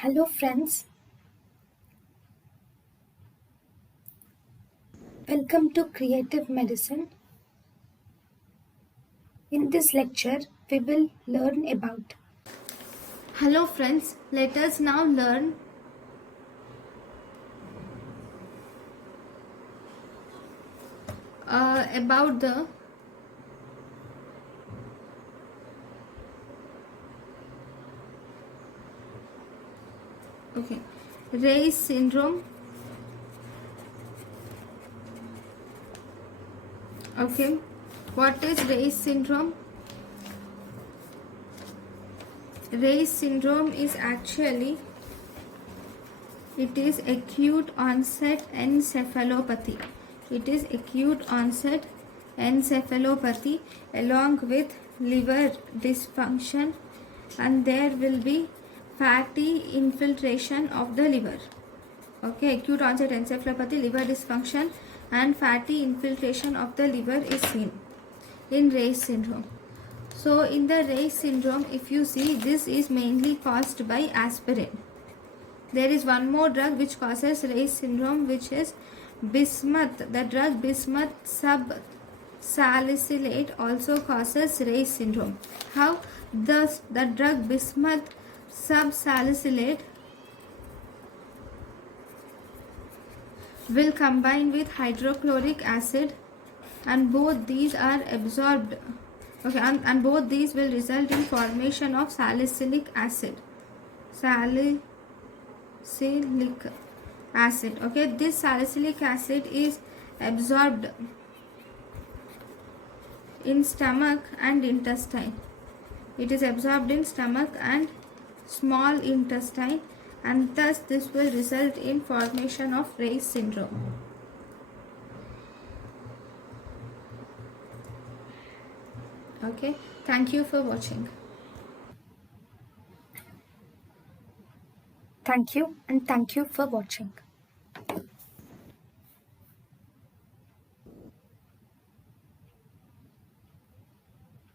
Hello friends, welcome to Creative Medicine. In this lecture, we will learn about. Hello friends, let us now learn about the Reye's syndrome. What is Reye's syndrome? Reye's syndrome is actually acute onset encephalopathy. It is acute onset encephalopathy along with liver dysfunction, and there will be fatty infiltration of the liver. Acute onset encephalopathy, liver dysfunction and fatty infiltration of the liver is seen in Reye's syndrome. So in the Reye's syndrome, if you see, this is mainly caused by aspirin. There is one more drug which causes Reye's syndrome, which is bismuth. The drug bismuth subsalicylate also causes Reye's syndrome. How? The drug bismuth subsalicylate will combine with hydrochloric acid, and both these are absorbed. And both these will result in formation of salicylic acid. This salicylic acid is absorbed in stomach and intestine. It is absorbed in stomach and small intestine, and thus this will result in formation of Reye's syndrome. Thank you for watching. Thank you and thank you for watching.